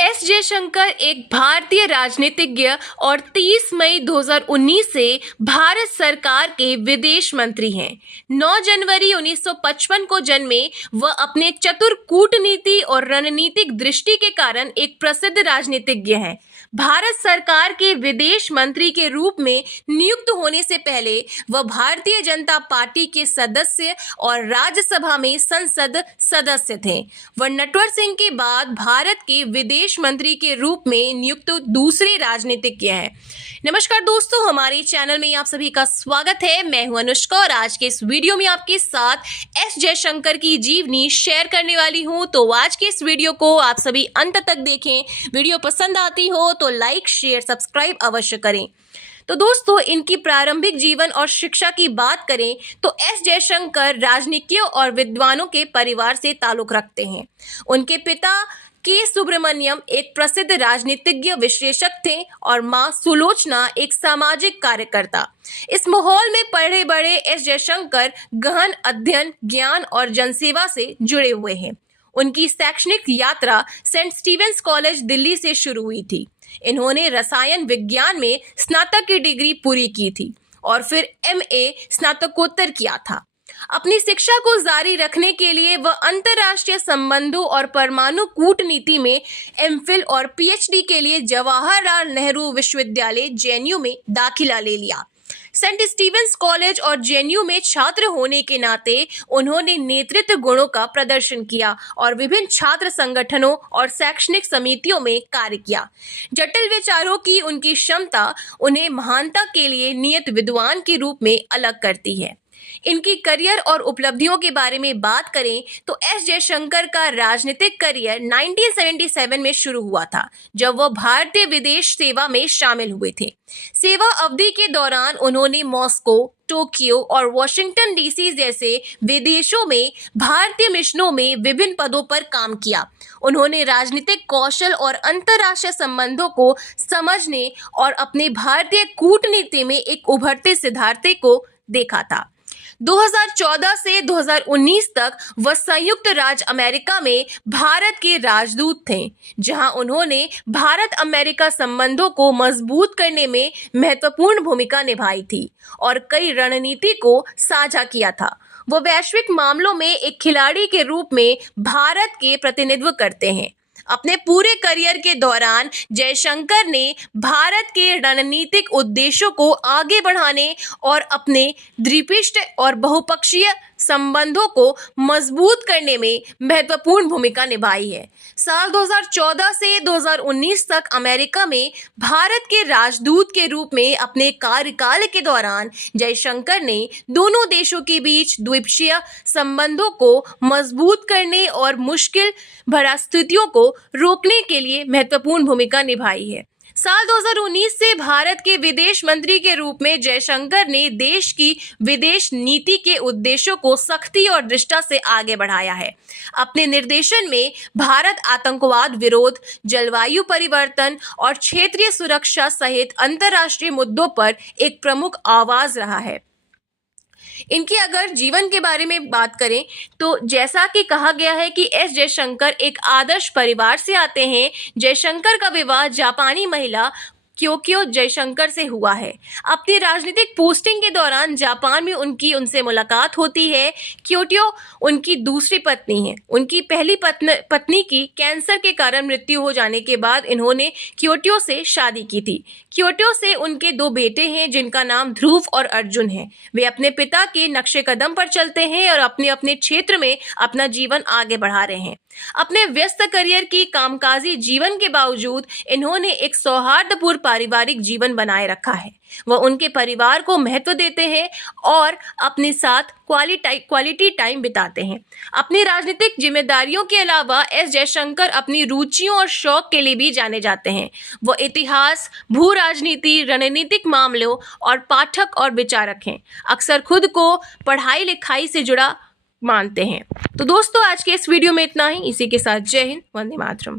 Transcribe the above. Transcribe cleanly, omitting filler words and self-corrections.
S Jaishankar एक भारतीय राजनीतिज्ञ और 30 मई 2019 से भारत सरकार के विदेश मंत्री हैं। 9 जनवरी 1955 को जन्मे वह अपने चतुर कूटनीति और रणनीतिक दृष्टि के कारण एक प्रसिद्ध राजनीतिज्ञ हैं। भारत सरकार के विदेश मंत्री के रूप में नियुक्त होने से पहले वह भारतीय जनता पार्टी के सदस्य और राज्यसभा में संसद सदस्य थे। वह नटवर सिंह के बाद भारत के विदेश मंत्री के रूप में नियुक्त दूसरे राजनीतिज्ञ हैं। नमस्कार दोस्तों, हमारे चैनल में आप सभी का स्वागत है। मैं हूं अनुष्का और आज के इस वीडियो में आपके साथ एस जयशंकर की जीवनी शेयर करने वाली हूं। तो आज के इस वीडियो को आप सभी अंत तक देखें। वीडियो पसंद आती हो तो लाइक, शेयर, सब्सक्राइब अवश्य करें। तो दोस्तों, इनकी प्रारंभिक जीवन और शिक्षा की बात करें तो एस जयशंकर राजनीतिज्ञों और विद्वानों के परिवार से ताल्लुक रखते हैं। उनके पिता के सुब्रमण्यम एक प्रसिद्ध राजनीतिज्ञ विश्लेषक थे और मां सुलोचना एक सामाजिक कार्यकर्ता। इस माहौल में पढ़े बड़े एस जयशंकर गहन अध्ययन, ज्ञान और जनसेवा से जुड़े हुए हैं। उनकी शैक्षणिक यात्रा सेंट स्टीवेंस कॉलेज दिल्ली से शुरू हुई थी। इन्होंने रसायन विज्ञान में स्नातक की डिग्री पूरी की थी और फिर एमए स्नातकोत्तर किया था। अपनी शिक्षा को जारी रखने के लिए वह अंतर्राष्ट्रीय संबंधों और परमाणु कूटनीति में एमफिल और पीएचडी के लिए जवाहरलाल नेहरू विश्वविद्यालय जेएनयू में दाखिला ले लिया। सेंट स्टीवेंस कॉलेज और जेएनयू में छात्र होने के नाते उन्होंने नेतृत्व गुणों का प्रदर्शन किया और विभिन्न छात्र संगठनों और शैक्षणिक समितियों में कार्य किया। जटिल विचारों की उनकी क्षमता उन्हें महानता के लिए नियत विद्वान के रूप में अलग करती है। इनकी करियर और उपलब्धियों के बारे में बात करें तो एस जयशंकर का राजनीतिक करियर 1977 में शुरू हुआ था, जब वह भारतीय विदेश सेवा में शामिल हुए थे। सेवा अवधि के दौरान उन्होंने मॉस्को, टोक्यो और वॉशिंगटन डीसी जैसे विदेशों में भारतीय मिशनों में विभिन्न पदों पर काम किया। उन्होंने राजनीतिक कौशल और अंतर्राष्ट्रीय संबंधों को समझने और अपने भारतीय कूटनीति में एक उभरते सिद्धांत को देखा था। 2014 से 2019 तक वह संयुक्त राज्य अमेरिका में भारत के राजदूत थे, जहां उन्होंने भारत अमेरिका संबंधों को मजबूत करने में महत्वपूर्ण भूमिका निभाई थी और कई रणनीति को साझा किया था। वह वैश्विक मामलों में एक खिलाड़ी के रूप में भारत के प्रतिनिधित्व करते हैं। अपने पूरे करियर के दौरान जयशंकर ने भारत के रणनीतिक उद्देश्यों को आगे बढ़ाने और अपने द्विपक्षीय और बहुपक्षीय संबंधों को मजबूत करने में महत्वपूर्ण भूमिका निभाई है। साल 2014 से 2019 तक अमेरिका में भारत के राजदूत के रूप में अपने कार्यकाल के दौरान जयशंकर ने दोनों देशों के बीच द्विपक्षीय संबंधों को मजबूत करने और मुश्किल भरा स्थितियों को रोकने के लिए महत्वपूर्ण भूमिका निभाई है। साल 2019 से भारत के विदेश मंत्री के रूप में जयशंकर ने देश की विदेश नीति के उद्देश्यों को सख्ती और दृढ़ता से आगे बढ़ाया है। अपने निर्देशन में भारत आतंकवाद विरोध, जलवायु परिवर्तन और क्षेत्रीय सुरक्षा सहित अंतर्राष्ट्रीय मुद्दों पर एक प्रमुख आवाज रहा है। इनके अगर जीवन के बारे में बात करें तो जैसा कि कहा गया है कि एस जयशंकर एक आदर्श परिवार से आते हैं। जयशंकर का विवाह जापानी महिला क्योक्यो जयशंकर से हुआ है। अपनी राजनीतिक पोस्टिंग के दौरान जापान में उनसे मुलाकात होती है। क्योटो उनकी दूसरी पत्नी है। उनकी पहली पत्नी की कैंसर के कारण मृत्यु हो जाने के बाद इन्होंने क्योटो से शादी की थी। क्योटो से उनके 2 बेटे हैं, जिनका नाम ध्रुव और अर्जुन है। वे अपने पिता के नक्शे कदम पर चलते हैं और अपने अपने क्षेत्र में अपना जीवन आगे बढ़ा रहे हैं। अपने व्यस्त करियर की कामकाजी जीवन के बावजूद इन्होंने एक सौहार्दपूर्ण पारिवारिक जीवन बनाए रखा है। वह उनके परिवार को महत्व देते हैं और अपने साथ क्वालिटी टाइम बिताते हैं। अपनी राजनीतिक जिम्मेदारियों के अलावा एस जयशंकर अपनी रुचियों और शौक के लिए भी जाने जाते हैं। वह इतिहास, भू राजनीति, रणनीतिक मामलों और पाठक और विचारक हैं। अक्सर खुद को पढ़ाई लिखाई से जुड़ा मानते हैं। तो दोस्तों, आज के इस वीडियो में इतना ही। इसी के साथ जय हिंद, वंदे मातरम।